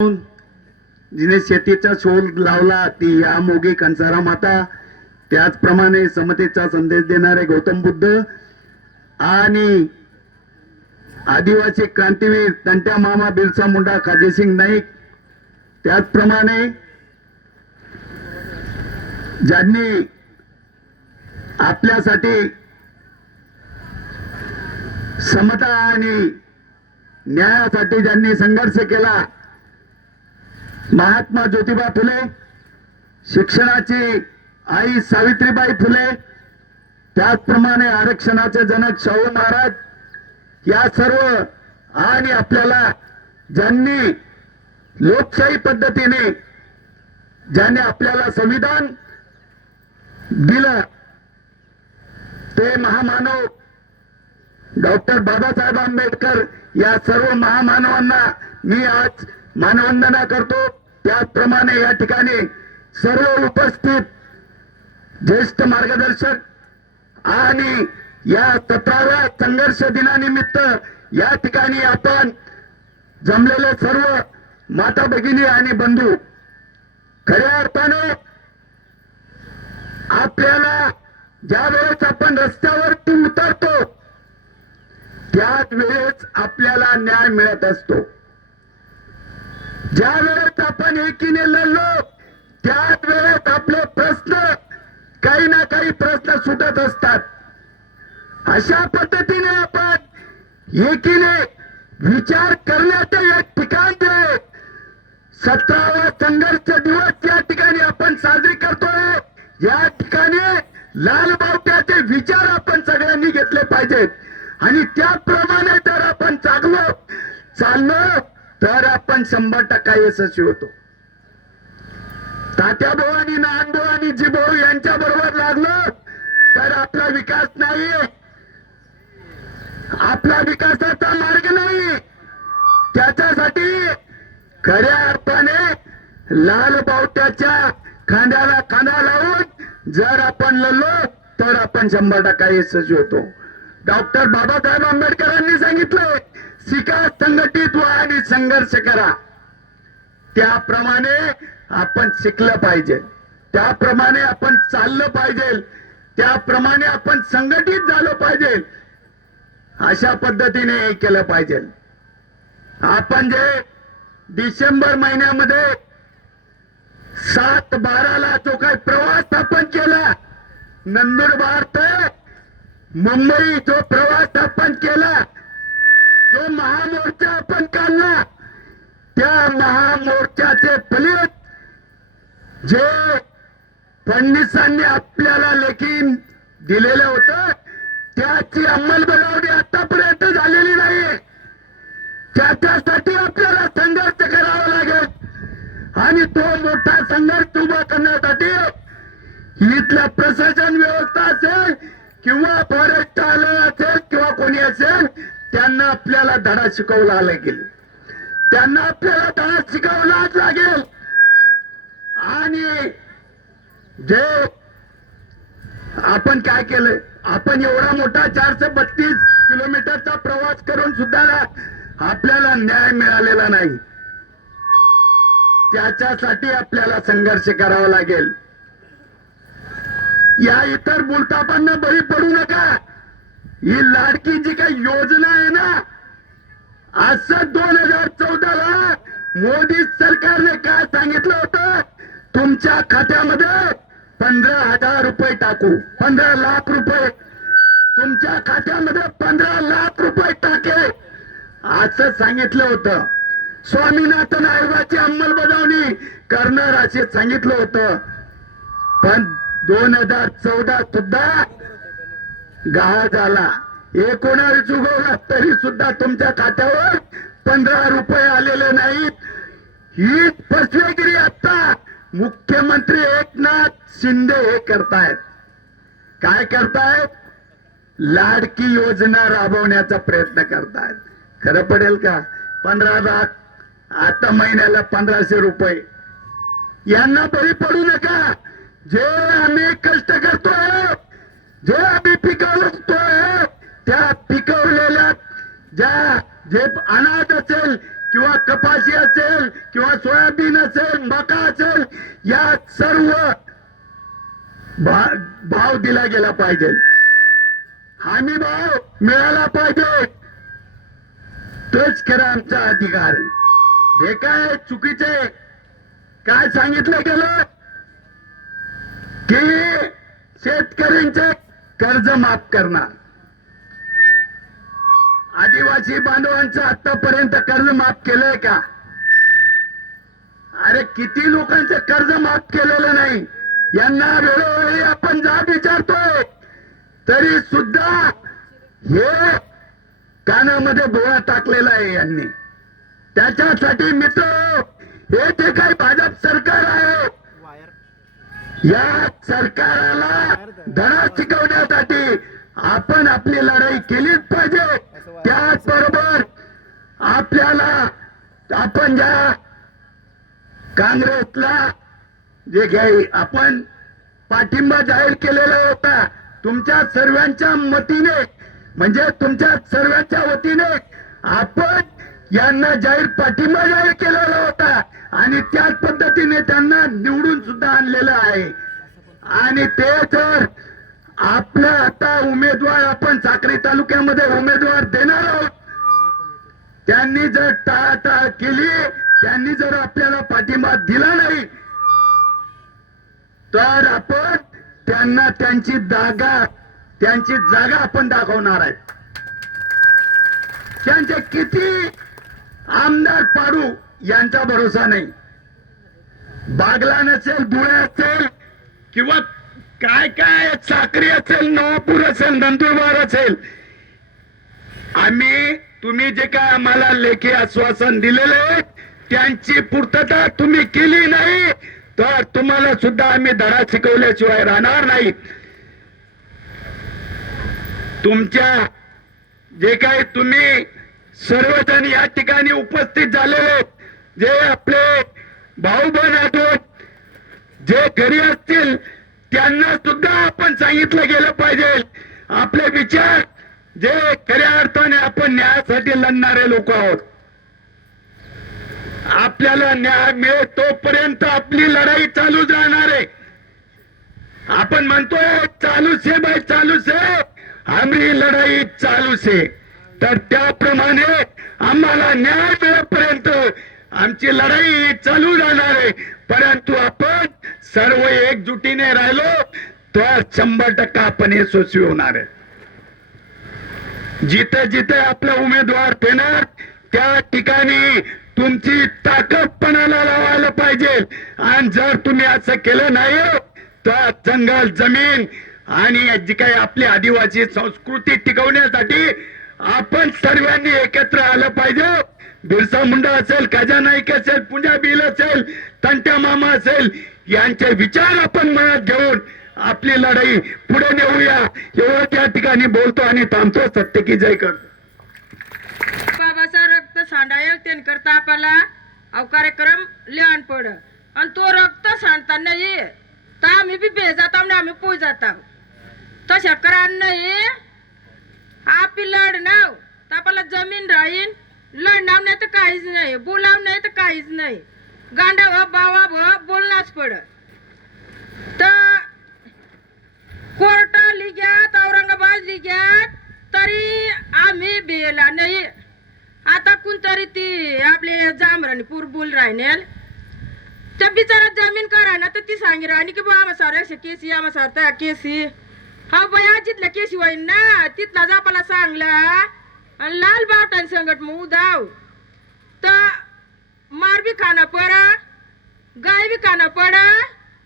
जिने शेतीचा शोध लावला ती या मोगी कंसारा माता. त्याचप्रमाणे समतेचा संदेश देणारे गौतम बुद्ध आणि आदिवासी क्रांतीवीर तंट्या मामा बिरसा मुंडा खाजेसिंग नाईक. त्याचप्रमाणे ज्यांनी आपल्यासाठी समता आणि न्यायासाठी ज्यांनी संघर्ष केला महात्मा ज्योतिबा फुले शिक्षणाची आई सावित्रीबाई फुले त्याचप्रमाणे आरक्षणाचे जनक शाहू महाराज या सर्व आणि आपल्याला ज्यांनी लोकशाही पद्धतीने ज्याने आपल्याला संविधान दिलं ते महामानव डॉक्टर बाबासाहेब आंबेडकर या सर्व महामानवांना मी आज मानवंदना करतो. त्याचप्रमाणे या ठिकाणी सर्व उपस्थित ज्येष्ठ मार्गदर्शक आणि या सतराव्या संघर्ष दिनानिमित्त या ठिकाणी आपण जमलेले सर्व माता भगिनी आणि बंधू खऱ्या अर्थाने आपल्याला ज्या वेळेस आपण रस्त्यावरती उतरतो त्याच वेळेस आपल्याला न्याय मिळत असतो. ज्या वेळेस आपण एकीने लढलो त्याच वेळेस आपले प्रश्न काही ना काही प्रश्न सुटत असतात. अशा पद्धतीने आपण एकीने विचार करण्याचे एक ठिकाण दिले सतरावा संघर्ष दिवस या ठिकाणी आपण साजरी करतोय. या ठिकाणी लाल बावट्याचे विचार आपण सगळ्यांनी घेतले पाहिजेत. आणि त्याप्रमाणे जर आपण चाललो चाललो तर आपण शंभर टक्का यशस्वी होतो. तात्या भाऊ आणि नान आणि जिभाऊ यांच्या बरोबर लागलो तर आपला विकास नाही. आपला विकासाचा मार्ग नाही. त्याच्यासाठी खऱ्या अर्थाने लाल बावट्याच्या खांद्याला खांदा लावून जर आपण लढलो तर आपण शंभर टक्का यशस्वी होतो. डॉक्टर बाबासाहेब आंबेडकरांनी सांगितलं शिका संघटित व्हा आणि संघर्ष करा. त्याप्रमाणे आपण शिकलं पाहिजे. त्याप्रमाणे आपण चाललं पाहिजे. त्याप्रमाणे आपण संघटित झालं पाहिजे. अशा पद्धतीने हे केलं पाहिजे. आपण जे डिसेंबर महिन्यामध्ये सात बाराला जो काही प्रवास आपण केला नंदुरबार ते मुंबई जो प्रवास आपण केला जो महामोर्चा आपण काढला त्या महामोर्चाचे फलित जे फडणवीसांनी आपल्याला लेखीन दिलेलं होतं त्याची अंमलबजावणी आतापर्यंत झालेली नाही. त्याच्यासाठी आपल्याला संघर्ष करावा लागेल. आणि तो मोठा संघर्ष उभा करण्यासाठी इथल्या प्रशासन व्यवस्था असेल किंवा फॉरेस्ट आलं असेल किंवा कोणी असेल त्यांना आपल्याला धडा शिकवला लागेल. त्यांना आपल्याला धडा शिकवलाच लागेल. आणि जे आपण काय केलं आपण एवढा मोठा चारशे बत्तीस किलोमीटरचा प्रवास करून सुद्धा आपल्याला न्याय मिळालेला नाही. त्याच्यासाठी आपल्याला संघर्ष करावा लागेल. या इतर बोलतापांना बळी पडू नका. ही लाडकी जी काही योजना आहे ना असं दोन हजार चौदा ला मोदी सरकारने काय सांगितलं होतं? तुमच्या खात्यामध्ये पंधरा हजार रुपये टाकू. पंधरा लाख रुपये. तुमच्या खात्यामध्ये पंधरा लाख रुपये टाके. असं सांगितलं होतं. स्वामीनाथन आयोगाची अंमलबजावणी करणार असे सांगितलं होतं. पण दोन हजार चौदा सुद्धा गहा झाला. एकोणावीस उगवला तरी सुद्धा तुमच्या खात्यावर पंधरा रुपये आलेले नाहीत. ही फसवेगिरी आता मुख्यमंत्री एकनाथ शिंदे हे करतायत. काय करतायत? लाडकी योजना राबवण्याचा प्रयत्न करतायत. खरं पडेल का? पंधरा लाख आता महिन्याला पंधराशे रुपये. यांना बळी पडू नका. जे आम्ही कष्ट करतो जे आम्ही पिकवतोय त्या पिकवलेल्या ज्या जे अनाज असेल किंवा कपाशी असेल किंवा सोयाबीन असेल मका असेल या सर्व भाव दिला गेला पाहिजे. हमी भाव मिळाला पाहिजे. तोच खरा आमचा अधिकार हे काय चुकीचे काय सांगितलं गेलं? की शेतकऱ्यांचे कर्ज माफ करणार. आदिवासी बांधवांचं आतापर्यंत कर्ज माफ केलंय का? अरे किती लोकांचं कर्ज माफ केलेलं नाही? यांना वेळोवेळी आपण जा विचारतोय. तरी सुद्धा हे कानामध्ये बोळा टाकलेला आहे यांनी. त्याच्यासाठी मित्र हे जे काही भाजप सरकार आहे या सरकाराला धडा शिकवण्यासाठी आपण आपली लढाई केलीच पाहिजे. त्याचबरोबर आपल्याला आपण ज्या काँग्रेसला जे काही आपण पाठिंबा जाहीर केलेला होता तुमच्या सर्वांच्या मतीने म्हणजे तुमच्या सर्वांच्या वतीने आपण यांना जाहीर पाठिंबा जाहीर केलेला होता आणि त्याच पद्धतीने त्यांना निवडून सुद्धा आणलेलं आहे. आणि ते तर आपला आता उमेदवार आपण साक्री तालुक्यामध्ये उमेदवार देणार आहोत. त्यांनी जर टाळाटाळ केली त्यांनी जर आपल्याला पाठिंबा दिला नाही तर आपण त्यांना त्यांची जागा त्यांची जागा आपण दाखवणार आहे. त्यांचे किती आमदार पाडू यांचा भरोसा नाही. बागला नसेल धुळे असेल किंवा काय काय साखरी असेल नवापूर असेल नंदुरबार असेल आम्ही तुम्ही जे काय आम्हाला लेखी आश्वासन दिलेलं आहे त्यांची पूर्तता तुम्ही केली नाही तर तुम्हाला सुद्धा आम्ही धडा शिकवल्याशिवाय राहणार नाही. तुमच्या जे काही तुम्ही सर्वजण या ठिकाणी उपस्थित झालेले जे आपले भाऊ बहीण आहोत जे घरी असतील त्यांना सुद्धा आपण सांगितलं गेलं पाहिजे. आपले विचार जे खऱ्या अर्थाने आपण न्यायासाठी लढणारे लोक आहोत. आपल्याला न्याय मिळेल तोपर्यंत आपली लढाई चालू राहणार आहे. आपण म्हणतोय चालूच आहे बाई चालूच आहे. आमरी लढाई चालूच आहे. तर त्याप्रमाणे आम्हाला न्याय मिळेपर्यंत आमची लढाई चालू राहणार आहे. परंतु आपण सर्व एकजुटीने राहिलो तर शंभर टक्का आपण यशस्वी होणार आहे. जिथे जिथे आपला उमेदवार देणार त्या ठिकाणी तुमची ताकदपणाला लावायला पाहिजे. आणि जर तुम्ही असं केलं नाही तर जंगल जमीन आणि जी काही आपली आदिवासी संस्कृती टिकवण्यासाठी आपण सर्वांनी एकत्र आलं पाहिजे. बिरसा मुंडा असेल खजा नाईक असेल पुंजाबील असेल तंट्या मामा असेल यांचे विचार आपण मनात घेऊन आपली लढाई पुढे नेऊया. एवढं त्या ठिकाणी बोलतो आणि थांबतो. सत्य की जय करतो बाबाचा रक्त सांडायल तेन करता आपला अव कार्यक्रम लिहान पड. आणि तो रक्त सांडताना ये. तर आम्ही बी भेजात आहो आम्ही पूज जाता तशा करान नाही आपी लढ नाव. तर आपल्याला जमीन राहीन. लढणार नाही तर काहीच नाही. बोलाव नाही तर काहीच नाही. गांडा व बावा व बोलणाच पड तर कोर्ट लिग्यात औरंगाबाद लिग्यात तरी आम्ही बेला नाही. आता कोणतरी ती आपले जांभरणीपूर बोल राहण्याल त्या बिचारा जमीन करा ना तर ती सांगी राहणी की बा आम्हा सारे केसी आम्हा सारता केसी. हा बया जिथल्या केसी ना तिथला जापाला सांगला. आणि लाल बावटान संगट मग उदाव तर मार बी खाना पडा गाय बी खाना पडा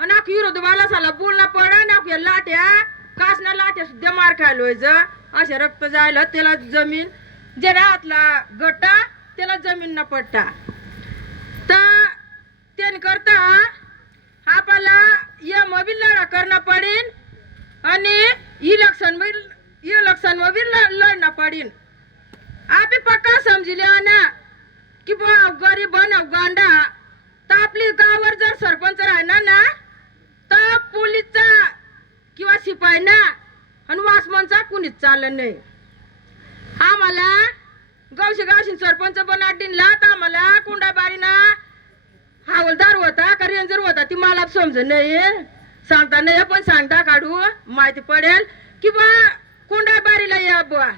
आणि आख विरोध वाला साला बोलना पडा ना या लाट्या कासना लाट्या सुद्धा मार खायला व्हायचं असे रक्त जायला त्याला जमीन जे राहतला गटा त्याला जमीन न पडता तर त्यान करता आपल्याला या मोबिल लढा करणं पडेल आणि इलेक्शन इलेक्शन मोबिल लढणं पडेल आपी पक्का समजले ना की बा गरीब बनव गांडा तर आपली गावावर जर सरपंच राहणार ना तर पोलीसचा किंवा शिपाई ना आणि वासमानचा कुणीच चाललं नाही आम्हाला मावशी गावशी सरपंच पण अड्डीनला तर आम्हाला कुंडाबारीना हवालदार होता का रेंजर होता ती मला समज नाही सांगता नाही पण सांगता काढू माहिती पडेल? की कोंडा बारीला या बुवा.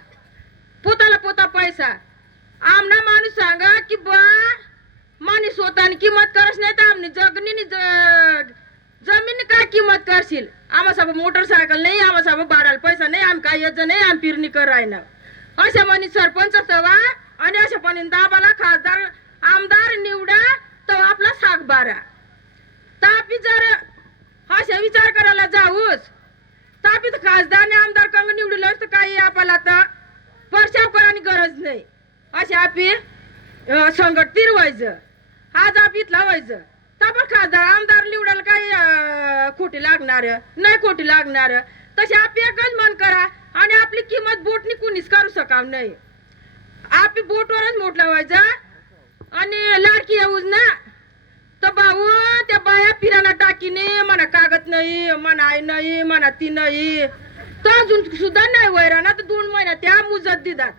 पोताला पोता पैसा. आमना माणूस सांगा की बा माणूस स्वतःनी किंमत करस नाही तर आमनी जगनी जग. जमीन काय किंमत करशील? आम्हा साहेब मोटरसायकल नाही आम्हा साहेब बाराला पैसा नाही आम्ही काय येत नाही आम्ही पिरणी कर राहिना अशा म्हणी सरपंच तवा आणि अशा म्हणी दाबाला खासदार आमदार निवडा तो आपला साग बारा तापी जर अशा विचार करायला जाऊस. तापी तर खासदार आणि आमदार कंग निवडलं तर काही आपल्याला तर परशाव करायची गरज नाही. अशा आपी अं, तीर व्हायचं. आज आप इथला व्हायचं. तर खासदार आमदार निवडायला काही खोटी लागणार नाही खोटी लागणार. तसे आप एकच मन करा आणि आपली किंमत बोटनी कुणीच करू शकाव नाही. आपी बोटवरच मोठला लावायचा आणि लाडकी येऊच ना. तर भाऊ त्या बाया पिराना टाकीने म्हणा कागद नाही म्हणा आई नाही म्हणा ती नाही. तो अजून सुद्धा नाही वैरा ना तर दोन महिना त्या मुजत देतात.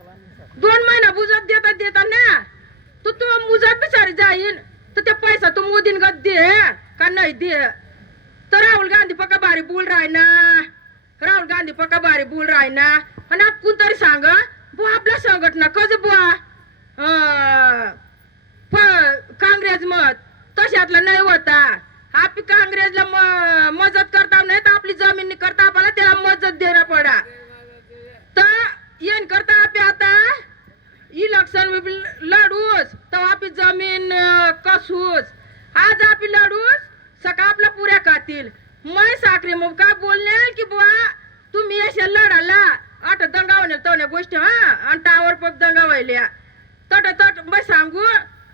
दोन महिना मुजत देतात देतात ना तो तो मुजत बिचारी जाईन. तर ते पैसा तो मोदीन गत दे का नाही दे? तर राहुल गांधी पक्का भारी बोल राय ना. राहुल गांधी पक्का भारी बोल राय ना. आणि आपण तरी सांग बुवा आपला संघटना कज बुवा अं, प- काँग्रेस मत तशातला नाही होता आपली काँग्रेसला म- मदत करता नाही तर आपली जमीन करता आपल्याला त्याला मदत देणं पडा तर येण करता आपे आता इलेक्शन लढूस तर आपली जमीन अं, कसूस आज आपली लढूस सका आपल्या पुऱ्या खातील होय साखरे मग का बोलणे की बुवा तुम्ही अशा लढाला आठ दंगावणे तो गोष्ट हा? आणि टावर पग दंगावायल्या. तट तट मग सांगू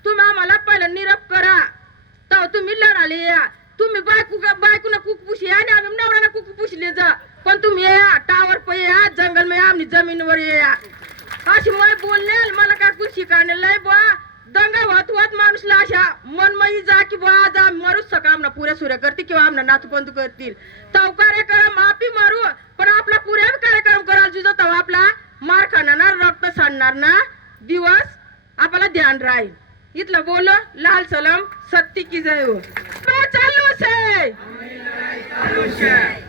तुम्ही आम्हाला पहिला निरप करा. तर तुम्ही लढाले या. तुम्ही बायकू बायकून कुक पुशी आणि आम्ही नवऱ्याला कुक पुशले जा. पण तुम्ही या टावर पे या जंगल मे आम्ही जमीनवर या. अशी मग बोलणे मला काय कुशी शिकाणे लय बुवा. दंग होत होत माणूसला अशा मनमयी जा की बा जा मरूच सका आमना पुऱ्या सुऱ्या करते किंवा आमना नाचपंत करतील. तव कार्यक्रम आपी मारू पण आपला पुऱ्या कार्यक्रम करायला जुजो तव आपला मार खाणार ना रक्त सांडणार ना. दिवस आपला ध्यान राहील. इथलं बोलो लाल सलम सत्ती की जय हो. चालू से